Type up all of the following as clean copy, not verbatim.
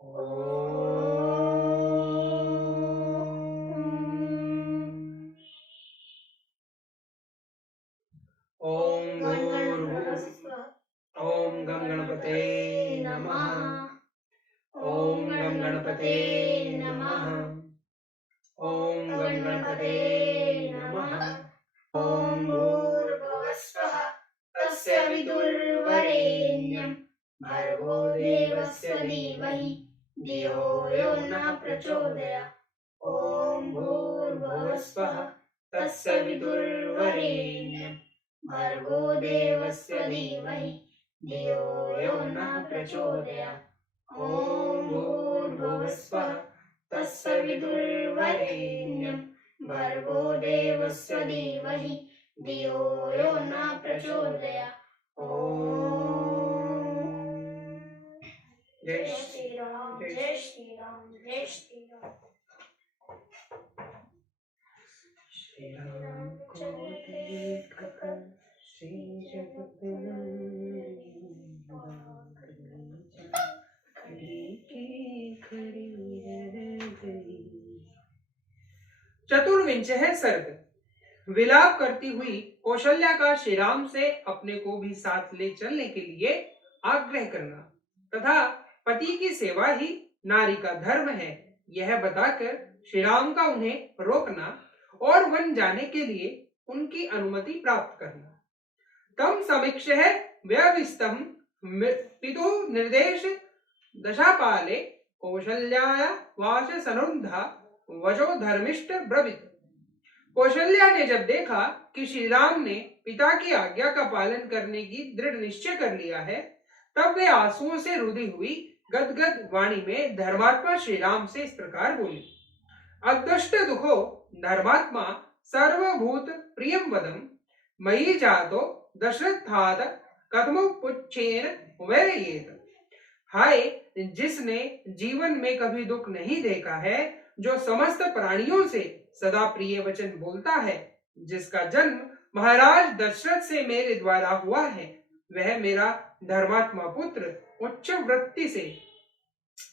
ओम भूर्भुवः ओम गं गणपते नमः। ओम गं गणपते नमः। ओम गं गणपते नमः। ओम भूर्भुवस्वः तस्य विदुर्वरेण्यं भर्गो देवस्य धीमहि धियो यो नः प्रचोदयात्। ओम भूर्भुवस्वः तस्य विदुर्वरेण्यं भर्गो देवस्य धीमहि धियो यो नः प्रचोदयात्। ओम भूर्भुवस्वः तस्य विदुर्वरेण्यं भर्गो देवस्य धीमहि धियो यो नः प्रचोदयात्। ओम जय श्री राम, जय श्री राम, जय श्री राम। श्री राम को देख कर श्री जगत खड़ी की खड़ी रह गई। चतुर्विंशः सर्ग। विलाप करती हुई कौशल्या का श्री राम से अपने को भी साथ ले चलने के लिए आग्रह करना तथा पति की सेवा ही नारी का धर्म है, यह बताकर श्री राम का उन्हें रोकना और वन जाने के लिए उनकी अनुमति प्राप्त करना। तम समीक्षः व्यविस्तम पितुः निर्देश दशापाले कौशल्याया वाच सनुन्धा वचो धर्मिष्ठ ब्रवीत। कौशल्या ने जब देखा कि श्री राम ने पिता की आज्ञा का पालन करने की दृढ़ निश्चय कर लिया है, तब वे आंसुओं से रुधी हुई गदगद वाणी में धर्मात्मा श्री राम से इस प्रकार बोली। अदृष्ट दुखो धर्मात्मा सर्वभूत प्रियम वदम मयि जातो दशरथाद कथमुपुच्छेन वैरयेत। हाय, जिसने जीवन में कभी दुख नहीं देखा है, जो समस्त प्राणियों से सदा प्रिय वचन बोलता है, जिसका जन्म महाराज दशरथ से मेरे द्वारा हुआ है, वह मेरा धर्मात्मा पुत्र उच्च वृत्ति से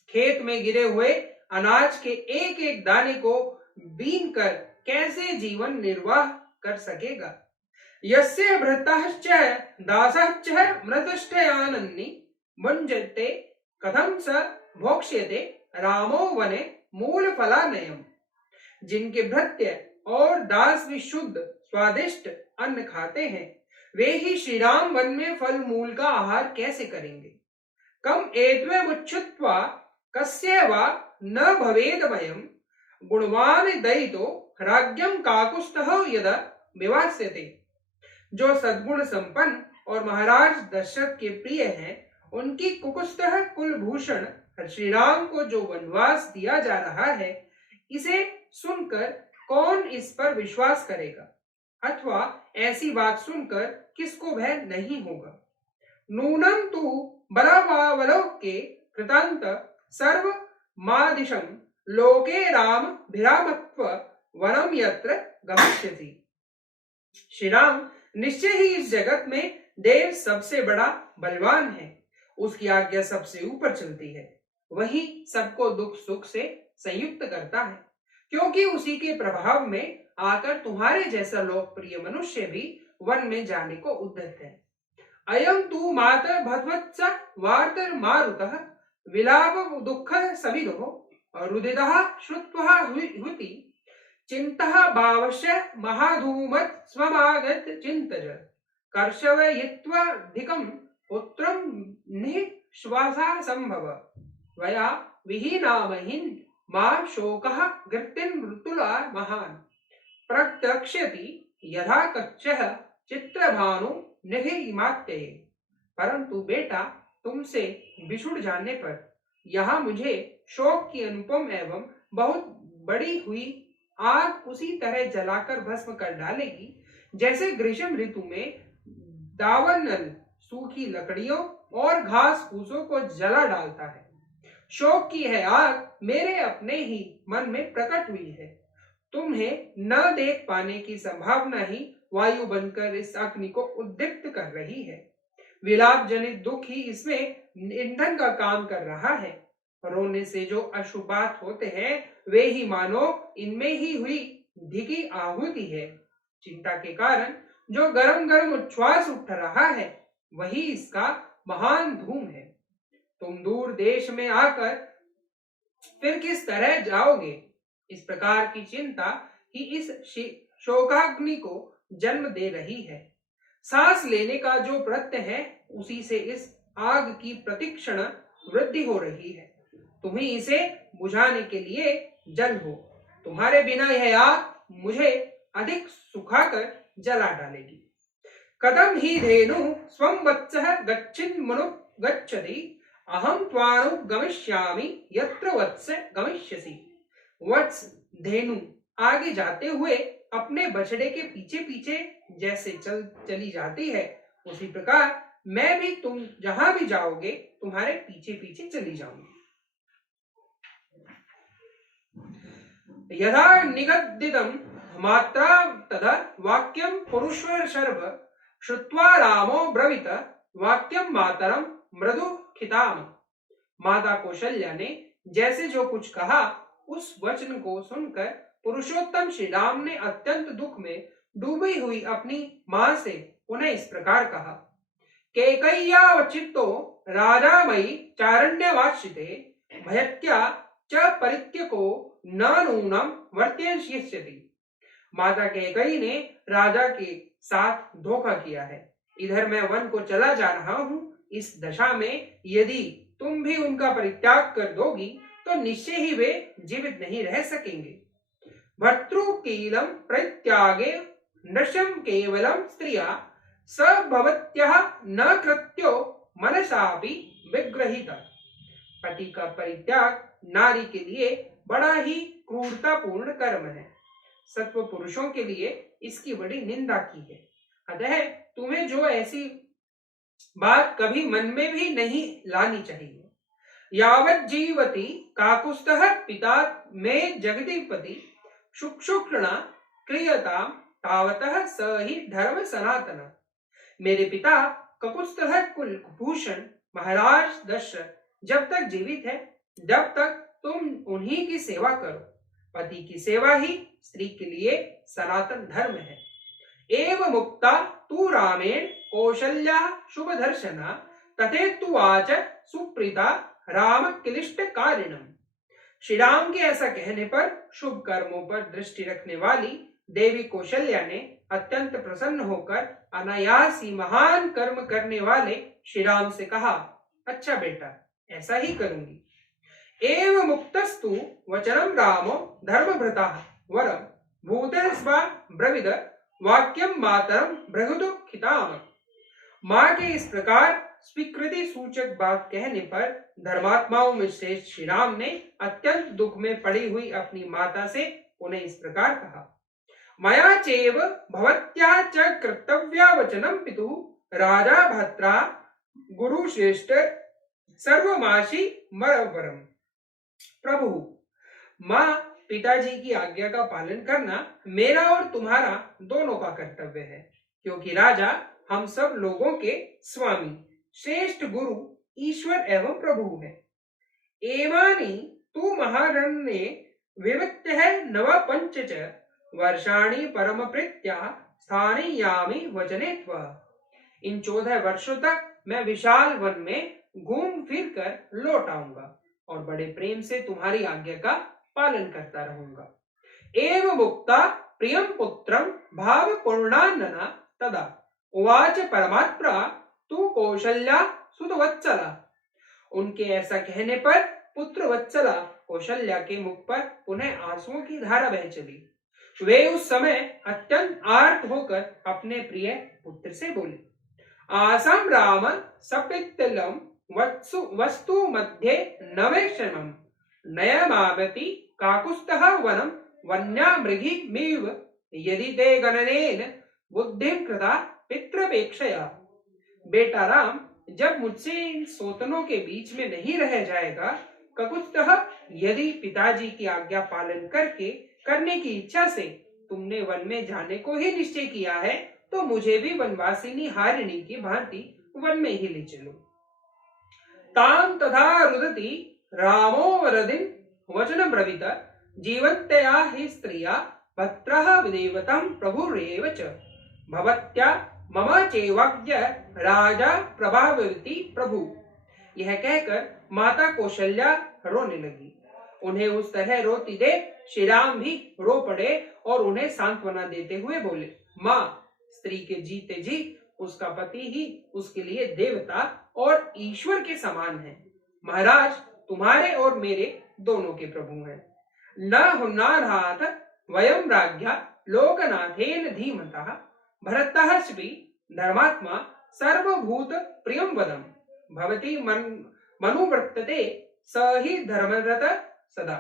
खेत में गिरे हुए अनाज के एक एक दाने को बीन कर कैसे जीवन निर्वाह कर सकेगा। यस्य भृतश्च दासश्च मृतश्चयानन्नि भुञ्जते कथं स भोक्ष्यते रामो वने मूल फलानयम्। जिनके भृत्य और दास भी शुद्ध स्वादिष्ट अन्न खाते हैं, वे ही श्री राम वन में फल मूल का आहार कैसे करेंगे। कम एत्वेमुच्छ्रुत्वा कस्य वा न भवेदभयम् गुणवान दयितो राज्ञं काकुत्स्थः यदा विवास्यते। जो सद्गुण संपन्न और महाराज दशरथ के प्रिय हैं, उनकी कुकुत्स्थः कुलभूषण श्री राम को जो वनवास दिया जा रहा है, इसे सुनकर कौन इस पर विश्वास करेगा, अथवा ऐसी बात सुनकर किसको भय नहीं होगा। नूनं तु बलवावलोक्ये कृतांत सर्व मादिशं लोके राम भिरामत्व वनम यत्र गमिष्यति। श्री राम निश्चय ही इस जगत में देव सबसे बड़ा बलवान है, उसकी आज्ञा सबसे ऊपर चलती है, वही सबको दुख सुख से संयुक्त करता है, क्योंकि उसी के प्रभाव में आकर तुम्हारे जैसा लोकप्रिय मनुष्य भी वन में जाने को उद्यत है। अयम तु मातर भद्वत्स वार्तर मारुतः विलाप दुःख सविदो रुदितः श्रुत्वा हुति चिंतः भावस्य महाधूमत् स्वमागत चिंतज कर्षवयित्वाधिकं पुत्रं निःश्वासा संभव वया विहीनामहिन् मा शोकः गृत्तिं मृतुला महान् प्रत्यक्ष्यति यथा कच्चः चित्रभानु निधिमात्यये। परंतु बेटा, तुमसे बिछुड़ जाने पर यहाँ मुझे शोक की अनुपम एवं बहुत बड़ी हुई आग उसी तरह जलाकर भस्म कर डालेगी, जैसे ग्रीष्म ऋतु में दावानल सूखी लकड़ियों और घास फूसों को जला डालता है। शोक की है आग मेरे अपने ही मन में प्रकट हुई है। तुम्हें न देख पाने की संभावना ही वायु बनकर इस अग्नि को उद्दीप्त कर रही है। विलाप जनित दुख ही इसमें ईंधन का काम कर रहा है। रोने से जो अशुभात होते हैं वे ही मानो इनमें ही हुई धिकी आहुति है। चिंता के कारण जो गरम गरम उच्छ्वास उठ रहा है वही इसका महान धूम है। तुम दूर देश में आकर फिर किस तरह जाओगे? इस प्रकार की चिंता ही इस शोकाग्नि को जन्म दे रही है। सांस लेने का जो प्रत्यय है उसी से इस आग की प्रतिक्षण वृद्धि हो रही है। तुम ही इसे बुझाने के लिए जल हो। तुम्हारे बिना यह आग मुझे अधिक सुखाकर जला डालेगी। कदम ही धेनु स्वं वत्सः गच्छिन्मनु गच्छति अहम त्वानु गमिष्यामि यत्र वत्स गमिष्यसि। वत्स धेनु आगे जाते हुए अपने बछड़े के पीछे पीछे जैसे चली जाती है उसी प्रकार मैं भी तुम जहां भी जाओगे तुम्हारे पीछे पीछे चली जाऊंगी। यथा निगदितं मात्रा तदा वाक्यं पुरुषवर शर्व श्रुत्वा रामो ब्रवीत वाक्यं मातरम मृदु खिताम। माता कौशल्या ने जैसे जो कुछ कहा उस वचन को सुनकर पुरुषोत्तम श्री राम ने अत्यंत दुख में डूबी हुई अपनी मां से पुनः इस प्रकार कहा। कैकय्यावचित्तो राजामयी चारण्यवासिते भयत्या च परित्यको न नूनम वर्त्यंष्यति। माता कैकयी ने राजा के साथ धोखा किया है। इधर मैं वन को चला जा रहा हूं। इस दशा में यदि तुम भी उनका परित्याग कर दोगी तो निश्चय ही वे जीवित नहीं रह सकेंगे। भर्तृकीलम परित्यागे नृशं केवलम स्त्रिया स भवत्यः न कृत्यो मनसापि विग्रहिता। पति का परित्याग नारी के लिए बड़ा ही क्रूरतापूर्ण कर्म है। सत्व पुरुषों के लिए इसकी बड़ी निंदा की है। अतः तुम्हें जो ऐसी बात कभी मन में भी नहीं लानी चाहिए। यावत् जीवति काकुस्तः पिता में जगदीपति शुक्षुक्रणा क्रियता तावतः स ही धर्म सनातन। मेरे पिता ककुस्तः कुलभूषण महाराज दशरथ जब तक जीवित है जब तक तुम उन्हीं की सेवा करो। पति की सेवा ही स्त्री के लिए सनातन धर्म है। एव मुक्ता तू रामेण कौशल्या शुभ दर्शना तथेतुवाच सुप्रीता राम क्लिष्ट कारिणम। श्री राम के ऐसा कहने पर शुभ कर्मों पर दृष्टि रखने वाली देवी कौशल्या ने अत्यंत प्रसन्न होकर अनायास ही महान कर्म करने वाले श्री राम से कहा, अच्छा बेटा ऐसा ही करूंगी। एव मुक्तस्तु वचनम रामो धर्मभृतः वरम भूतस्वा ब्रविद वाक्यम मातरम बृहदो खिताम। मां के इस प्रकार स्वीकृति सूचक बात कहने पर धर्मात्माओं में श्रेष्ठ श्री राम ने अत्यंत दुख में पड़ी हुई अपनी माता से उन्हें इस प्रकार कहा। मया चैव भवत्याः च कर्तव्या वचनम पितुः राजा भद्रा गुरु श्रेष्ठ सर्वमाशी मरवरम। प्रभु मां पिताजी की आज्ञा का पालन करना मेरा और तुम्हारा दोनों का कर्तव्य है, क्योंकि राजा हम सब लोगों के स्वामी श्रेष्ठ गुरु ईश्वर एवं प्रभु है। एवानी तू महारण्ये विविक्त है नव पंचच वर्षाणि परम प्रीत्या स्थानीयामि वचने त्वः। इन 14 वर्षों तक मैं विशाल वन में घूम फिर कर लौट आऊंगा और बड़े प्रेम से तुम्हारी आज्ञा का पालन करता रहूंगा। एव मुक्ता प्रियम पुत्रम भाव पूर्णानना तदा उवाच परमात्मा तू कौशल्या सुतवत्सला। उनके ऐसा कहने पर पुत्र वत्सला कौशल्या के मुख पर पुनः आंसुओं की धारा बह चली। वे उस समय अत्यंत आर्त होकर अपने प्रिय पुत्र से बोले, आसम राम सपित्तलम वस्तु मध्ये नवेशनम नयमामति काकुस्तः वनम वन्या मृगिमीव यदि ते गणनेन बुद्धिं कृता पितृपेक्षया। बेटा राम जब मुझसे इन सोतनों के बीच में नहीं रह जाएगा, ककुस्तः यदि पिताजी की आज्ञा पालन करने की इच्छा से तुमने वन में जाने को ही निश्चय किया है, तो मुझे भी वनवासिनी हारिणी की भांति वन में ही ले चलो। ताम तथा रुदति रामो वरदिन वचन ब्रवीत जीवन्तया हि स्त्रिया भद्रः विदेवतं प्रभुरेव च भवत्या मम चैवाज्ञ राजा प्रभावती प्रभु। यह कहकर माता कौशल्या रोने लगी। उन्हें उस तरह रोती देख श्री राम भी रो पड़े और उन्हें सांत्वना देते हुए बोले, माँ, स्त्री के जीते जी उसका पति ही उसके लिए देवता और ईश्वर के समान है। महाराज तुम्हारे और मेरे दोनों के प्रभु हैं। न हुन्नाराथ वयम राज्ञा लोकनाथेन धीमतः भरतः स्वी धर्मात्मा सर्वभूत प्रियम वदम भवती मनुवर्तते स ही धर्मरत सदा।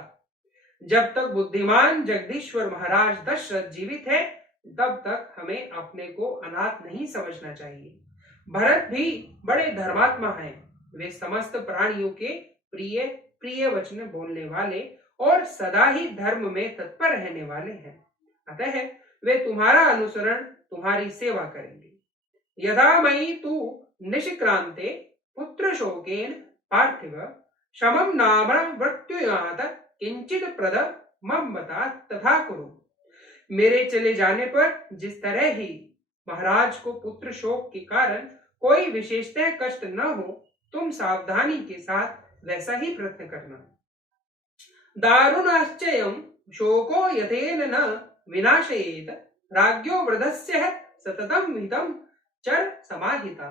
जब तक बुद्धिमान जगदीश्वर महाराज दशरथ जीवित है तब तक हमें अपने को अनाथ नहीं समझना चाहिए। भरत भी बड़े धर्मात्मा हैं। वे समस्त प्राणियों के प्रिय प्रिय वचन बोलने वाले और सदा ही धर्म में तत्पर रहने वाले हैं। अतः वे तुम्हारा अनुसरण, तुम्हारी सेवा करेंगे। यथा मयि तू निष्क्रांते पुत्र शोकेन पार्थिव शमम नाम मृत्युयात किंचित प्रद मम बता तथा कुरु। मेरे चले जाने पर जिस तरह ही महाराज को पुत्र शोक के कारण कोई विशेषतः कष्ट न हो, तुम सावधानी के साथ वैसा ही प्रयत्न करना। दारुणाश्चयम् शोको यथेन न विनाशयेत राज्ञो वृद्धस्य सततम हितम चर समाहिता।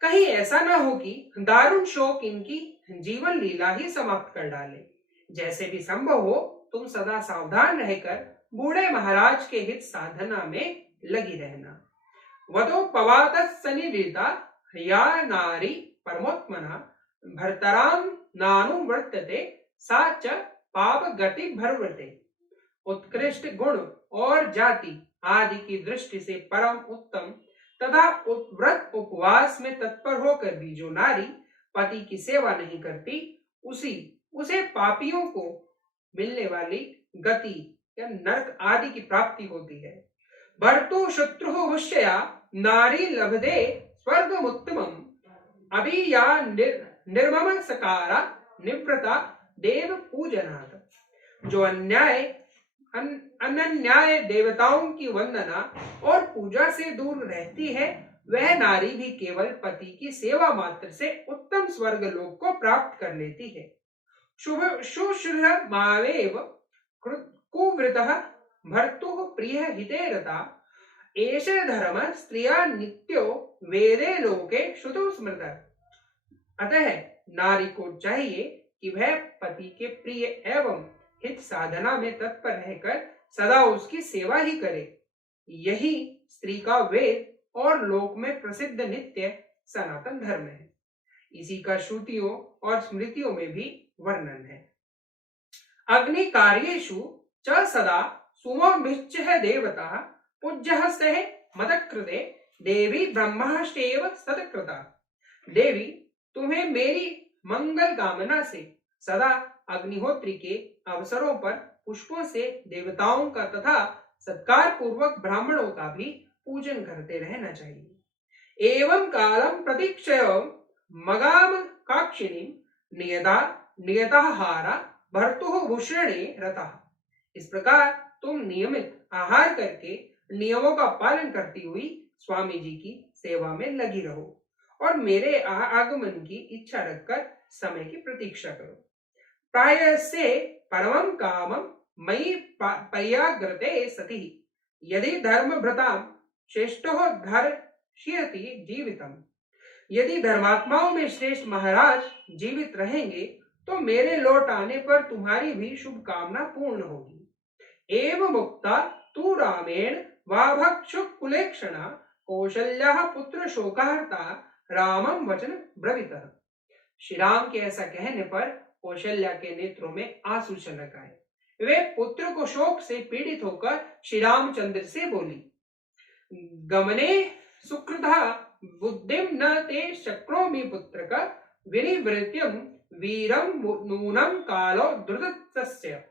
कहीं ऐसा न हो कि दारुण शोक इनकी जीवन लीला ही समाप्त कर डाले। जैसे भी संभव हो तुम सदा सावधान रहकर बूढ़े महाराज के हित साधना में लगी रहना। वतो पवात सनिरीता या नारी परमोत्मना भर्तराम नानुवर्तते सा च पाप गति भरवते। उत्कृष्ट गुण और जाति आदि की दृष्टि से परम उत्तम तथा व्रत उपवास में तत्पर होकर भी जो नारी पति की सेवा नहीं करती, उसे पापियों को मिलने वाली गति या नरक आदि की प्राप्ति होती है। भर्तु शत्रु वश्या नारी लभदे स्वर्गमुत्तमम् अभी या निर्मम सकारा निवृता देव पूजनात्। जो अनन्याय देवताओं की वंदना और पूजा से दूर रहती है, वह नारी भी केवल पति की सेवा मात्र से उत्तम स्वर्ग लोक को प्राप्त कर लेती है। शुश्रूषमावेव कुवृतः भर्तुः प्रिय हिते रता एष धर्म स्त्रिया नित्यो वेदे लोके श्रुतो स्मृतः। अतः नारी को चाहिए कि वह पति के प्रिय एवं हित साधना में तत्पर रहकर सदा उसकी सेवा ही करे। यही स्त्री का वेद और लोक में प्रसिद्ध नित्य सनातन धर्म है। इसी का श्रुतियों और स्मृतियों में भी वर्णन है। अग्नि कार्येषु च सदा सुमभिश्च देवता पूज्यः सह मदकृते देवी ब्रह्माष्टेव सत्कृता। देवी तुम्हें मेरी मंगल कामना से सदा अग्निहोत्री के अवसरों पर पुष्पों से देवताओं का तथा सत्कार पूर्वक ब्राह्मणों का भी पूजन करते रहना चाहिए। एवं कालम प्रतीक्षय मगाम काक्षिणी नियताहारा भर्तुः भूषणे रता। इस प्रकार तुम नियमित आहार करके नियमों का पालन करती हुई स्वामी जी की सेवा में लगी रहो और मेरे आगमन की इच्छा रखकर समय की प्रतीक्षा करो। प्राय से परमं कामं मयि पर्याग्रते सति यदि धर्मभृतां श्रेष्ठो धर्ष्यति जीवितम्। यदि धर्मात्माओं में श्रेष्ठ महाराज जीवित रहेंगे तो मेरे लौट आने पर तुम्हारी भी शुभकामना पूर्ण होगी। एवं मुक्ता तू रामेण वाभक्षु कुलेक्षणा कौशल्याः पुत्र शोकार्ता रामं वचन ब्रवीतः। श्री राम के ऐसा कहने पर कौशल्या के नेत्रों में आंसू छलक आए। वे पुत्र को शोक से पीड़ित होकर श्री रामचंद्र से बोली, गमने सुकृता बुद्धिम न ते शक्नोमि पुत्रक विनिवृत्यम वीरम नूनम कालो द्रुतस्य।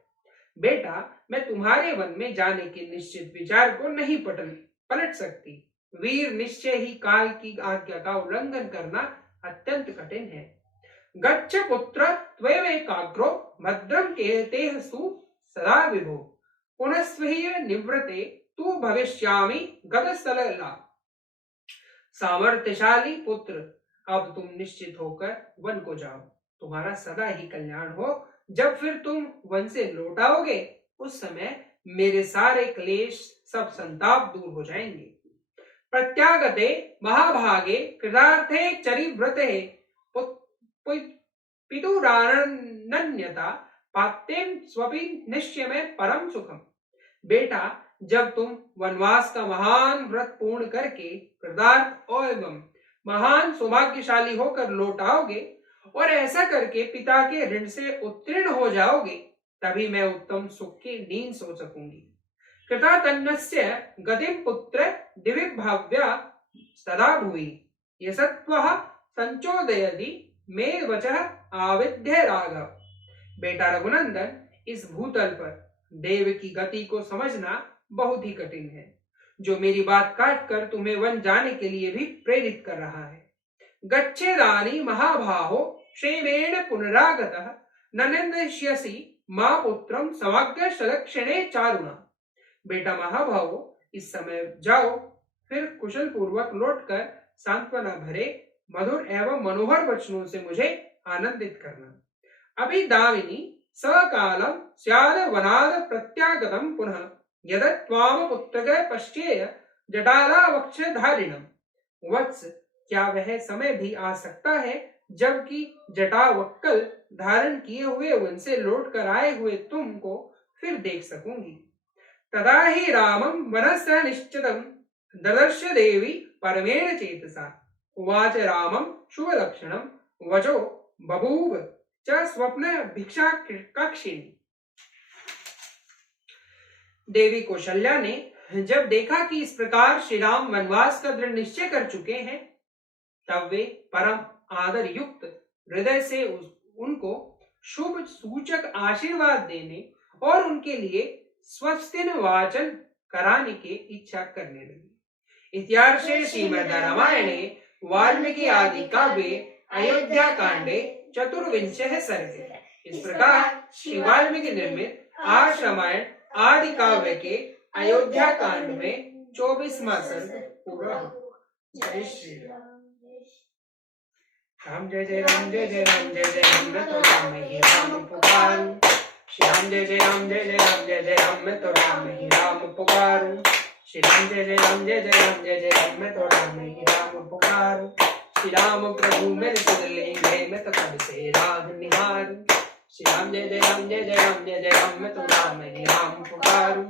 बेटा, मैं तुम्हारे वन में जाने के निश्चित विचार को नहीं पलट सकती। वीर निश्चय ही काल की आज्ञा का उल्लंघन करना अत्यंत कठिन है। गच्छ पुत्र त्वमेकाग्रो भद्रं केतेः सु सदा विभो पुनस्त्वयि निवृते तू भविष्यामि गतस्थला। सामर्थ्यशाली पुत्र, अब तुम निश्चित होकर वन को जाओ, तुम्हारा सदा ही कल्याण हो। जब फिर तुम वन से लौट आओगे उस समय मेरे सारे क्लेश सब संताप दूर हो जाएंगे। प्रत्यागते महाभागे कृतार्थे चरिव्रते पितुरानन्यता पात्यं स्वपि निश्चय परम सुखम। बेटा, जब तुम वनवास का महान व्रत पूर्ण करके कृतार्थ एवं महान सौभाग्यशाली होकर लौट आओगे और ऐसा करके पिता के ऋण से उत्तीर्ण हो जाओगे, तभी मैं उत्तम सुख की नींद सो सकूंगी। कृतातन्नस्य गतिम पुत्र दिविभाव्या सदा भुवि यसत्वः संचोदयति मे वचः आविद्य राघव। बेटा रघुनंदन, इस भूतल पर देव की गति को समझना बहुत ही कठिन है, जो मेरी बात काट कर तुम्हें वन जाने के लिए भी प्रेरित कर रहा है। गच्छेदानी महाबाहो क्षेमेण पुनरागतः ननिंदष्यसि मां पुत्रम समग्र शलक्षणे चारुणा। बेटा महाभावो, इस समय जाओ, फिर कुशल पूर्वक लौटकर सांत्वना भरे मधुर एवं मनोहर वचनों से मुझे आनंदित करना। अभी दामिनी सकालम स्याद वनाद प्रत्यागतम पुनः यदत् त्वाम पुत्रः पश्येय जटालावक्षधारिणम। वत्स, क्या वह समय भी आ सकता है जबकि जटावक्कल धारण किए हुए वन से लौट कर आए हुए तुमको फिर देख सकूंगी। तदा ही रामं वनस्य निश्चितं ददर्श देवी परमेण चेतसा। उवाच रामं शुभलक्षणं वचो बभूव च स्वप्न भिक्षा कक्षिणी। देवी कौशल्या ने जब देखा कि इस प्रकार श्री राम वनवास का दृढ़ निश्चय कर चुके हैं, तब वे परम आदर युक्त हृदय से उनको शुभ सूचक आशीर्वाद देने और उनके लिए स्वस्तिन वाचन कराने की इच्छा करने लगी। इत्यार्षे श्रीमद् रामायणे वाल्मीकि आदि काव्ये अयोध्या कांडे चतुर्विंशः सर्गे। इस प्रकार श्री वाल्मीकि निर्मित आर्ष रामायण आदि काव्य के अयोध्या कांड में 24वां सर्ग पूरा। जय श्री राम। राम जय जय राम जय जय राम जय जय राम, मैं तो राम ही राम पुकारूं। श्री राम जय जय राम जय जय राम जय जय राम, मैं तो राम ही राम पुकारूं। श्री राम जय जय राम जय जय राम जय जय राम, मैं तो राम ही राम पुकारूं। श्री राम प्रभु मेरे सुन लेंगे, मैं तो कब से राह निहारूं। श्री राम जय जय राम जय जय राम जय जय राम, मैं तो राम ही राम पुकारूं।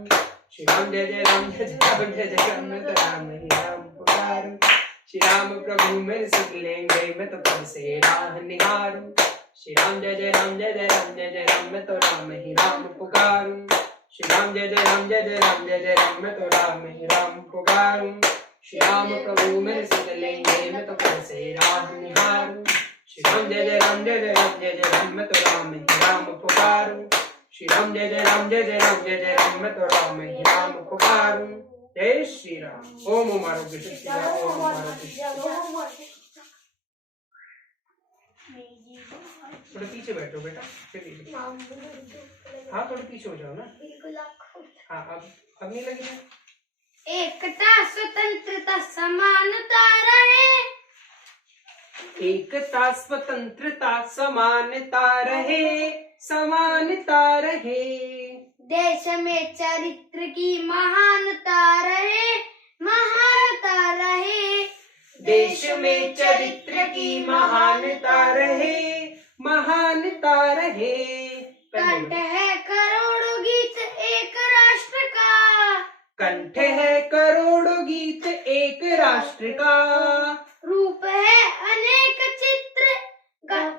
श्री राम जय जय राम जय जय राम जय जय राम, मैं तो राम ही राम पुकारूं। श्री राम प्रभु मेरे सुन लेंगे, मैं तो कब से राह निहारूं। श्री राम जय जय राम जय जय राम जय जय राम, मैं तो राम ही राम पुकारूं। श्री राम जय जय राम जय जय राम जय जय राम, मैं तो राम ही राम पुकारूं। श्री राम प्रभु मेरे सुन लेंगे, मैं तो कब से राह निहारूं। श्री राम जय जय राम जय जय राम जय जय राम, मैं तो राम ही राम पुकारूं। श्री राम जय जय राम जय जय राम जय जय राम, मैं तो राम ही राम पुकारूं। जय श्री राम। ओम ओम आरोग्य शक्ति ओम आरोग्य। थोड़े पीछे बैठो बेटा, चलिए। हाँ थोड़े पीछे हो जाओ ना। हाँ अब नहीं लगी है। एकता स्वतंत्रता समानता रहे, एकता स्वतंत्रता समानता रहे, समानता रहे। देश में चरित्र की महानता रहे, महानता रहे। देश में चरित्र की महानता रहे, महानता रहे। कंठ है करोड़ों गीत एक राष्ट्र का, कंठ है करोड़ों गीत एक राष्ट्र का। रूप है अनेक चित्र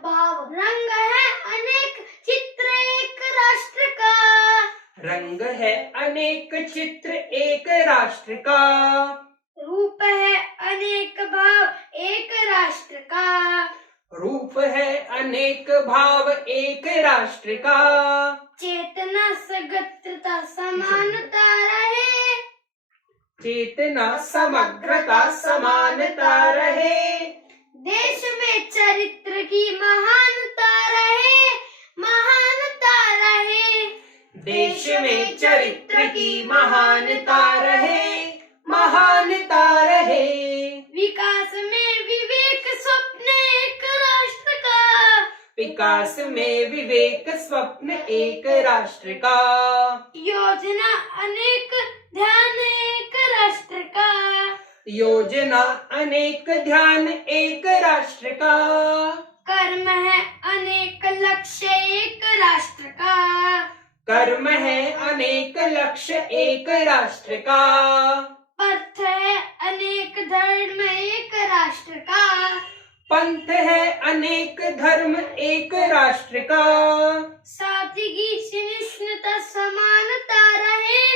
भाव, रंग है अनेक चित्र एक राष्ट्र का। रंग है अनेक चित्र एक राष्ट्र का। रूप है अनेक भाव एक राष्ट्र का। रूप है अनेक भाव एक राष्ट्र का। चेतना सगत्रता समानता रहे, चेतना समग्रता समानता रहे। देश में चरित्र की महान की महानता रहे, महानता रहे। विकास में विवेक स्वप्न एक राष्ट्र का, विकास में विवेक स्वप्न एक राष्ट्र का। योजना अनेक ध्यान एक राष्ट्र का, योजना अनेक ध्यान एक राष्ट्र का। कर्म है अनेक लक्ष्य एक राष्ट्र का, कर्म है अनेक लक्ष्य एक राष्ट्र का। पथ है अनेक धर्म एक राष्ट्र का, पंथ है अनेक धर्म एक राष्ट्र का। सादगी सहिष्णुता समानता रहे,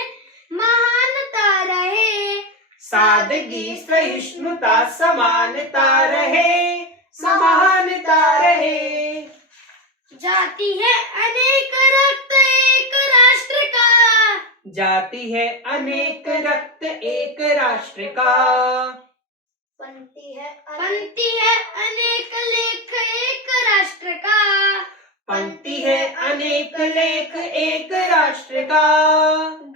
महानता रहे। सादगी सहिष्णुता समानता रहे, समानता रहे। जाति है अनेक रक्त एक राष्ट्र का, जाति है अनेक रक्त एक राष्ट्र का। पंक्ति है अनेक लेख एक राष्ट्र का, पंक्ति है अनेक लेख एक राष्ट्र का।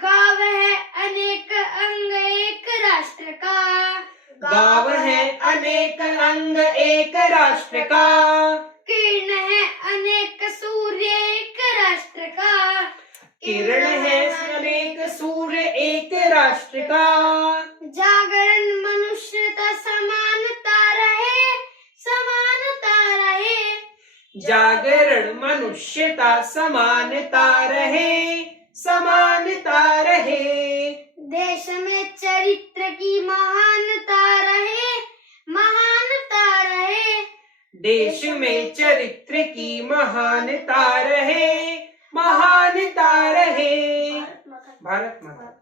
गाव है अनेक अंग एक राष्ट्र का, गाव है अनेक अंग एक राष्ट्र का। किरण है अनेक सूर्य एक राष्ट्र का, किरण है अनेक सूर्य एक राष्ट्र का। जागरण मनुष्यता समानता रहे, समानता रहे। जागरण मनुष्यता समानता रहे, समानता रहे। देश में चरित्र की महानता रहे, महानता रहे। देश में चरित्र की महानता रहे, महानता रहे। भारत माता।